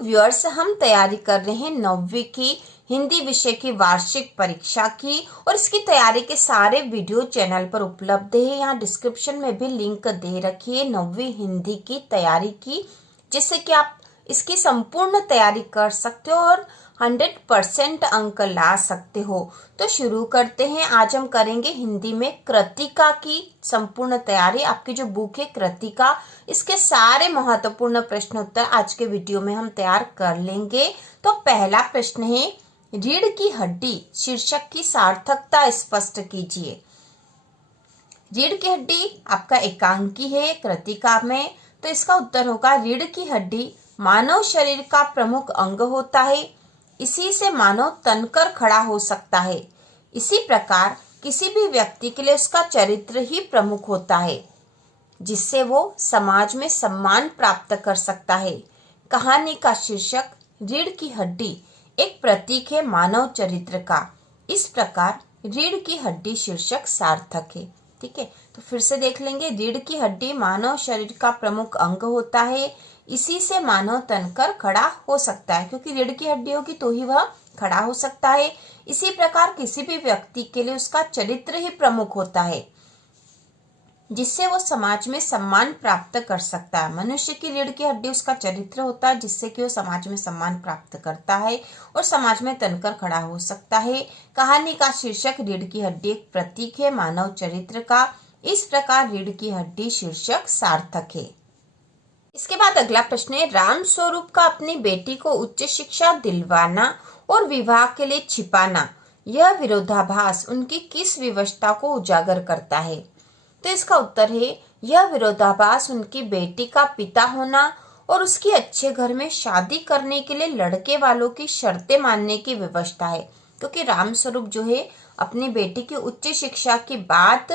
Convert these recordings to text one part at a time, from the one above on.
Viewers, हम तैयारी कर रहे हैं 9वीं की हिंदी विषय की वार्षिक परीक्षा की और इसकी तैयारी के सारे वीडियो चैनल पर उपलब्ध है। यहाँ डिस्क्रिप्शन में भी लिंक दे रखी है 9वीं हिंदी की तैयारी की, जिससे कि आप इसकी संपूर्ण तैयारी कर सकते हो और 100% अंक ला सकते हो। तो शुरू करते हैं। आज हम करेंगे हिंदी में कृतिका की संपूर्ण तैयारी। आपकी जो बुक है कृतिका, इसके सारे महत्वपूर्ण प्रश्न उत्तर आज के वीडियो में हम तैयार कर लेंगे। तो पहला प्रश्न है, रीढ़ की हड्डी शीर्षक की सार्थकता स्पष्ट कीजिए। रीढ़ की हड्डी आपका एकांकी है कृतिका में, तो इसका उत्तर होगा रीढ़ की हड्डी मानव शरीर का प्रमुख अंग होता है। इसी से मानव तनकर खड़ा हो सकता है। इसी प्रकार किसी भी व्यक्ति के लिए उसका चरित्र ही प्रमुख होता है, जिससे वो समाज में सम्मान प्राप्त कर सकता है। कहानी का शीर्षक रीढ़ की हड्डी एक प्रतीक है मानव चरित्र का। इस प्रकार रीढ़ की हड्डी शीर्षक सार्थक है। ठीक है, तो फिर से देख लेंगे। रीढ़ की हड्डी मानव शरीर का प्रमुख अंग होता है। इसी से मानव तनकर खड़ा हो सकता है, क्योंकि रीढ़ की हड्डी होगी तो ही वह खड़ा हो सकता है। इसी प्रकार किसी भी व्यक्ति के लिए उसका चरित्र ही प्रमुख होता है, जिससे वो समाज में सम्मान प्राप्त कर सकता है। मनुष्य की रीढ़ की हड्डी उसका चरित्र होता है, जिससे कि वो समाज में सम्मान प्राप्त करता है और समाज में तनकर खड़ा हो सकता है। कहानी का शीर्षक रीढ़ की हड्डी एक प्रतीक है मानव चरित्र का। इस प्रकार रीढ़ की हड्डी शीर्षक सार्थक है। इसके बाद अगला प्रश्न है, राम स्वरूप का अपनी बेटी को उच्च शिक्षा दिलवाना और विवाह के लिए छिपाना, यह विरोधाभास उनकी किस विवशता को उजागर करता है? तो इसका उत्तर है, यह विरोधाभास उनकी बेटी का पिता होना और उसकी अच्छे घर में शादी करने के लिए लड़के वालों की शर्तें मानने की विवशता है। क्योंकि राम स्वरूप जो है अपनी बेटी की उच्च शिक्षा की बात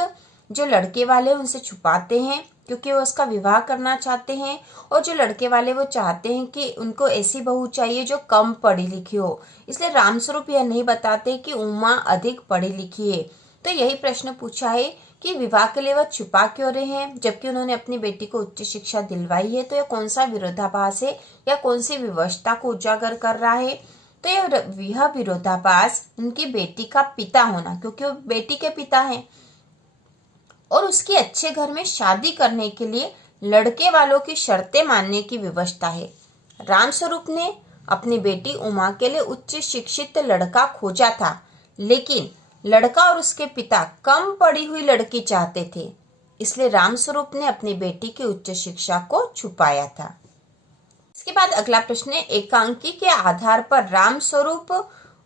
जो लड़के वाले उनसे छुपाते हैं, क्योंकि वो उसका विवाह करना चाहते हैं। और जो लड़के वाले वो चाहते हैं कि उनको ऐसी बहू चाहिए जो कम पढ़ी लिखी हो, इसलिए रामस्वरूप यह नहीं बताते कि उमा अधिक पढ़ी लिखी है। तो यही प्रश्न पूछा है कि विवाह के लिए वह छुपा क्यों रहे हैं, जबकि उन्होंने अपनी बेटी को उच्च शिक्षा दिलवाई है। तो यह कौन सा विरोधाभास है या कौन सी विवशता को उजागर कर रहा है? तो यह विरोधाभास उनकी बेटी का पिता होना, क्योंकि वो बेटी के पिता हैं, और उसकी अच्छे घर में शादी करने के लिए लड़के वालों की शर्तें मानने की विवशता है। रामस्वरूप ने अपनी बेटी उमा के लिए उच्च शिक्षित लड़का खोजा था, लेकिन लड़का और उसके पिता कम पढ़ी हुई लड़की चाहते थे। इसलिए रामस्वरूप ने अपनी बेटी की उच्च शिक्षा को छुपाया था। इसके बाद अगला प्रश्न है, एकांकी के आधार पर रामस्वरूप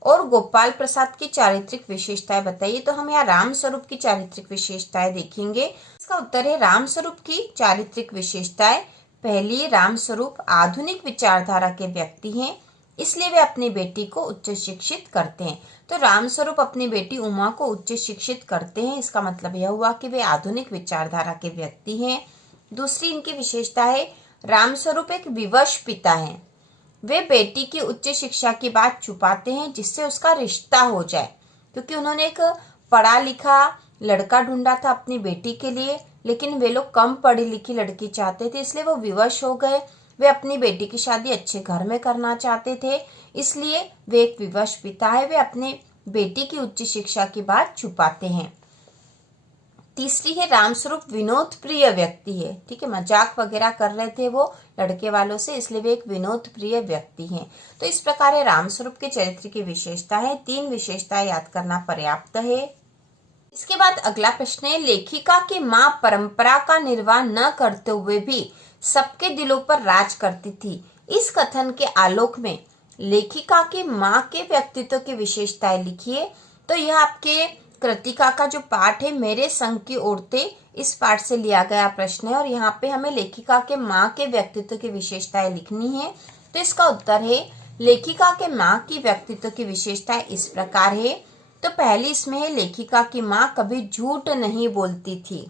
और गोपाल प्रसाद की चारित्रिक विशेषताएं बताइए। तो हम यहाँ रामस्वरूप की चारित्रिक विशेषताएं देखेंगे। इसका उत्तर है, रामस्वरूप की चारित्रिक विशेषताएं। पहली, रामस्वरूप आधुनिक विचारधारा के व्यक्ति हैं, इसलिए वे अपनी बेटी को उच्च शिक्षित करते हैं। तो रामस्वरूप अपनी बेटी उमा को उच्च शिक्षित करते हैं, इसका मतलब यह हुआ कि वे आधुनिक विचारधारा के व्यक्ति हैं। दूसरी इनकी विशेषता है, रामस्वरूप एक विवश पिता हैं। वे बेटी की उच्च शिक्षा की बात छुपाते हैं, जिससे उसका रिश्ता हो जाए, क्योंकि उन्होंने एक पढ़ा लिखा लड़का ढूंढा था अपनी बेटी के लिए, लेकिन वे लोग कम पढ़ी लिखी लड़की चाहते थे, इसलिए वो विवश हो गए। वे अपनी बेटी की शादी अच्छे घर में करना चाहते थे, इसलिए वे एक विवश पिता है। वे अपनी बेटी की उच्च शिक्षा की बात छुपाते हैं। तीसरी है, रामस्वरूप विनोद प्रिय व्यक्ति है। ठीक है, मजाक वगैरह कर रहे थे वो लड़के वालों से, इसलिए वे एक विनोद प्रिय व्यक्ति हैं। तो इस प्रकार रामस्वरूप के चरित्र की विशेषता है। 3 विशेषताएं याद करना पर्याप्त है। इसके बाद अगला प्रश्न है, लेखिका की माँ परंपरा का निर्वाह न करते हुए भी सबके दिलों पर राज करती थी। इस कथन के आलोक में लेखिका की माँ के व्यक्तित्व की विशेषताएं लिखिए। तो यह आपके कृतिका का जो पाठ है, मेरे संग की औरतें, इस पाठ से लिया गया प्रश्न है और यहाँ पे हमें लेखिका के माँ के व्यक्तित्व की विशेषताएं लिखनी है। तो इसका उत्तर है, लेखिका के माँ की व्यक्तित्व की विशेषताएं इस प्रकार है। तो पहली इसमें है, लेखिका की माँ कभी झूठ नहीं बोलती थी।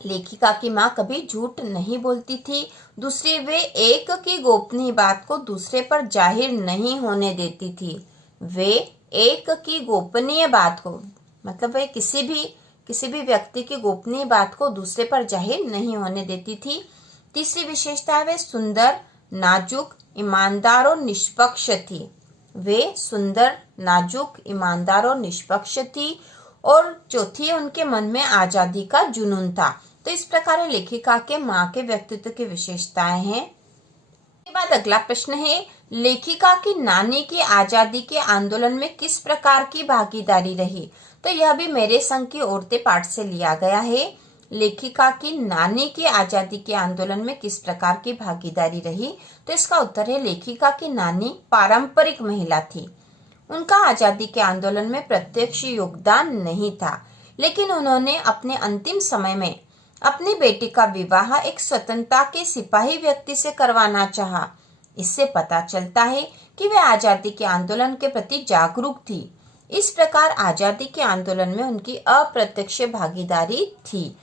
लेखिका की माँ कभी झूठ नहीं बोलती थी। दूसरी, वे एक की गोपनीय बात को दूसरे पर जाहिर नहीं होने देती थी। वे एक की गोपनीय बात को, मतलब वे किसी भी व्यक्ति की गोपनीय बात को दूसरे पर जाहिर नहीं होने देती थी। तीसरी विशेषता है, वे सुंदर नाजुक, ईमानदार और निष्पक्ष थी। वे सुंदर, नाजुक, ईमानदार और निष्पक्ष थी। और चौथी है, उनके मन में आजादी का जुनून था। तो इस प्रकार लेखिका के माँ के व्यक्तित्व की विशेषताएं हैं। इसके बाद अगला प्रश्न है, लेखिका की नानी की आजादी के आंदोलन में किस प्रकार की भागीदारी रही? तो यह भी मेरे संग की औरतें पाठ से लिया गया है। लेखिका की नानी की आजादी के आंदोलन में किस प्रकार की भागीदारी रही? तो इसका उत्तर है, लेखिका की नानी पारंपरिक महिला थी। उनका आजादी के आंदोलन में प्रत्यक्ष योगदान नहीं था, लेकिन उन्होंने अपने अंतिम समय में अपनी बेटी का विवाह एक स्वतंत्रता के सिपाही व्यक्ति से करवाना चाहा। इससे पता चलता है कि वे आजादी के आंदोलन के प्रति जागरूक थी। इस प्रकार आजादी के आंदोलन में उनकी अप्रत्यक्ष भागीदारी थी।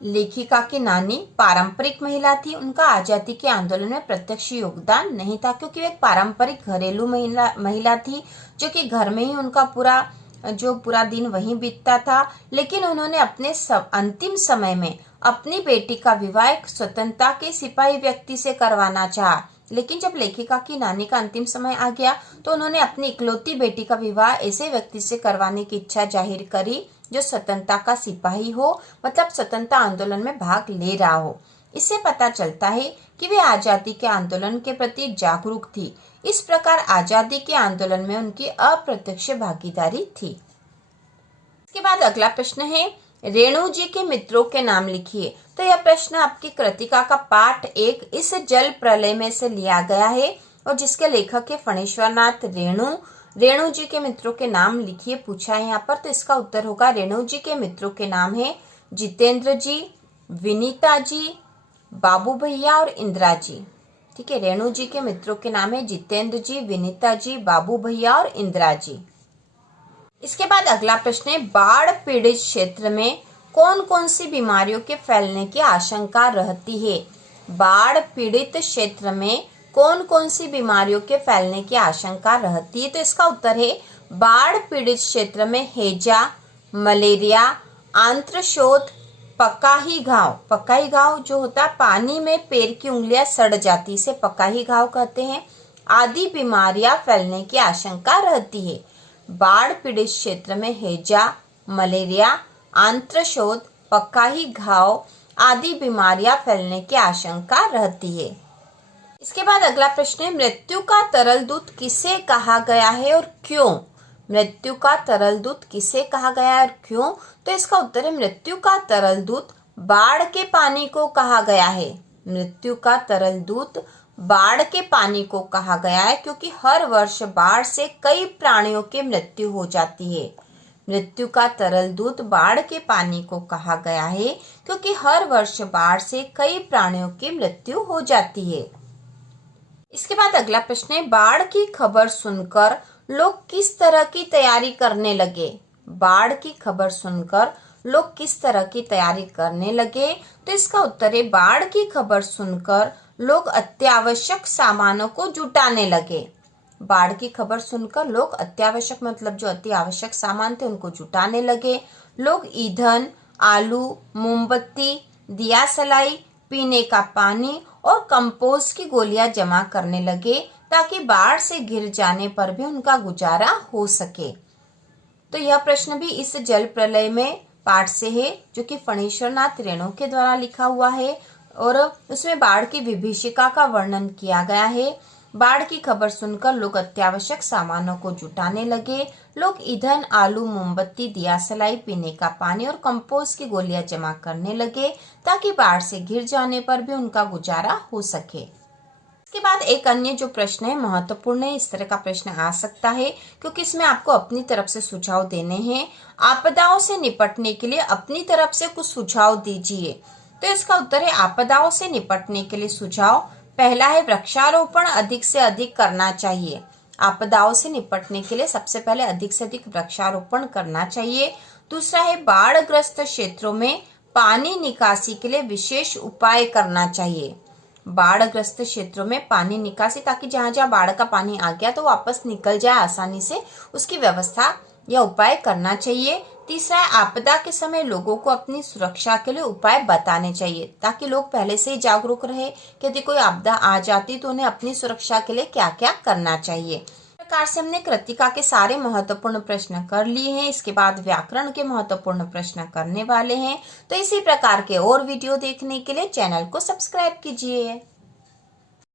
लेखिका की नानी पारंपरिक महिला थी। उनका आजादी के आंदोलन में प्रत्यक्ष योगदान नहीं था, क्योंकि वे एक पारंपरिक घरेलू महिला थी, जो कि घर में ही उनका पूरा दिन वहीं बीतता था। लेकिन उन्होंने अपने अंतिम समय में अपनी बेटी का विवाह एक स्वतंत्रता के सिपाही व्यक्ति से करवाना चाहा। लेकिन जब लेखिका की नानी का अंतिम समय आ गया, तो उन्होंने अपनी इकलौती बेटी का विवाह ऐसे व्यक्ति से करवाने की इच्छा जाहिर करी जो स्वतंत्रता का सिपाही हो, मतलब स्वतंत्रता आंदोलन में भाग ले रहा हो। इससे पता चलता है कि वे आजादी के आंदोलन के प्रति जागरूक थी। इस प्रकार आजादी के आंदोलन में उनकी अप्रत्यक्ष भागीदारी थी। इसके बाद अगला प्रश्न है, रेणु जी के मित्रों के नाम लिखिए। तो यह प्रश्न आपकी कृतिका का पाठ 1 इस जल प्रलय में से लिया गया है, और जिसके लेखक है फणीश्वरनाथ रेणु। रेणु जी के मित्रों के नाम लिखिए पूछा है यहाँ पर। तो इसका उत्तर होगा, रेणु जी के मित्रों के नाम है जितेंद्र जी, विनीता जी, बाबू भैया और इंदिरा जी। ठीक है, रेणु जी के मित्रों के नाम है जितेंद्र जी, विनीता जी, बाबू भैया और इंदिरा जी। इसके बाद अगला प्रश्न है, बाढ़ पीड़ित क्षेत्र में कौन कौन सी बीमारियों के फैलने की आशंका रहती है? बाढ़ पीड़ित क्षेत्र में कौन कौन सी बीमारियों के फैलने की आशंका रहती है? तो इसका उत्तर है, बाढ़ पीड़ित क्षेत्र में हैजा, मलेरिया, आंत्रशोथ, पकाही घाव जो होता है पानी में पैर की उंगलियां सड़ जाती, इसे पकाही घाव कहते हैं, आदि बीमारियां फैलने की आशंका रहती है। बाढ़ पीड़ित क्षेत्र में हैजा, मलेरिया, आंत्रशोथ, पकाही घाव आदि बीमारियां फैलने की आशंका रहती है। इसके बाद अगला प्रश्न है, मृत्यु का तरल दूत किसे कहा गया है और क्यों? मृत्यु का तरल दूत किसे कहा गया है और क्यों? तो इसका उत्तर है, मृत्यु का तरल दूत बाढ़ के पानी को कहा गया है। मृत्यु का तरल दूत बाढ़ के पानी को कहा गया है, क्योंकि हर वर्ष बाढ़ से कई प्राणियों की मृत्यु हो जाती है। मृत्यु का तरल दूत बाढ़ के पानी को कहा गया है, क्योंकि हर वर्ष बाढ़ से कई प्राणियों की मृत्यु हो जाती है। इसके बाद अगला प्रश्न है, बाढ़ की खबर सुनकर लोग किस तरह की तैयारी करने लगे? बाढ़ की खबर सुनकर लोग किस तरह की तैयारी करने लगे? तो इसका उत्तर है, बाढ़ की खबर सुनकर लोग अत्यावश्यक सामानों को जुटाने लगे। बाढ़ की खबर सुनकर लोग अत्यावश्यक मतलब जो अति आवश्यक सामान थे उनको जुटाने लगे। लोग ईंधन, आलू, मोमबत्ती, दिया सलाई, पीने का पानी और कंपोस्ट की गोलियां जमा करने लगे, ताकि बाढ़ से घिर जाने पर भी उनका गुजारा हो सके। तो यह प्रश्न भी इस जल प्रलय में पाठ से है, जो कि फणीश्वरनाथ रेणु के द्वारा लिखा हुआ है, और उसमें बाढ़ की विभीषिका का वर्णन किया गया है। बाढ़ की खबर सुनकर लोग अत्यावश्यक सामानों को जुटाने लगे। लोग ईंधन, आलू, मोमबत्ती, दिया सलाई, पीने का पानी और कंपोस्ट की गोलियां जमा करने लगे, ताकि बाढ़ से घिर जाने पर भी उनका गुजारा हो सके। इसके बाद एक अन्य जो प्रश्न है महत्वपूर्ण है, इस तरह का प्रश्न आ सकता है, क्योंकि इसमें आपको अपनी तरफ से सुझाव देने हैं। आपदाओं से निपटने के लिए अपनी तरफ से कुछ सुझाव दीजिए। तो इसका उत्तर है, आपदाओं से निपटने के लिए सुझाव पहला है, वृक्षारोपण अधिक से अधिक करना चाहिए। आपदाओं से निपटने के लिए सबसे पहले अधिक से अधिक वृक्षारोपण करना चाहिए। दूसरा है, बाढ़ग्रस्त क्षेत्रों में पानी निकासी के लिए विशेष उपाय करना चाहिए। बाढ़ग्रस्त क्षेत्रों में पानी निकासी, ताकि जहां जहां बाढ़ का पानी आ गया तो वापस निकल जाए आसानी से, उसकी व्यवस्था या उपाय करना चाहिए। तीसरा है, आपदा के समय लोगों को अपनी सुरक्षा के लिए उपाय बताने चाहिए ताकि लोग पहले से ही जागरूक रहे कि यदि कोई आपदा आ जाती तो उन्हें अपनी सुरक्षा के लिए क्या क्या करना चाहिए। इस प्रकार से हमने कृतिका के सारे महत्वपूर्ण प्रश्न कर लिए हैं। इसके बाद व्याकरण के महत्वपूर्ण प्रश्न करने वाले हैं। तो इसी प्रकार के और वीडियो देखने के लिए चैनल को सब्सक्राइब कीजिए।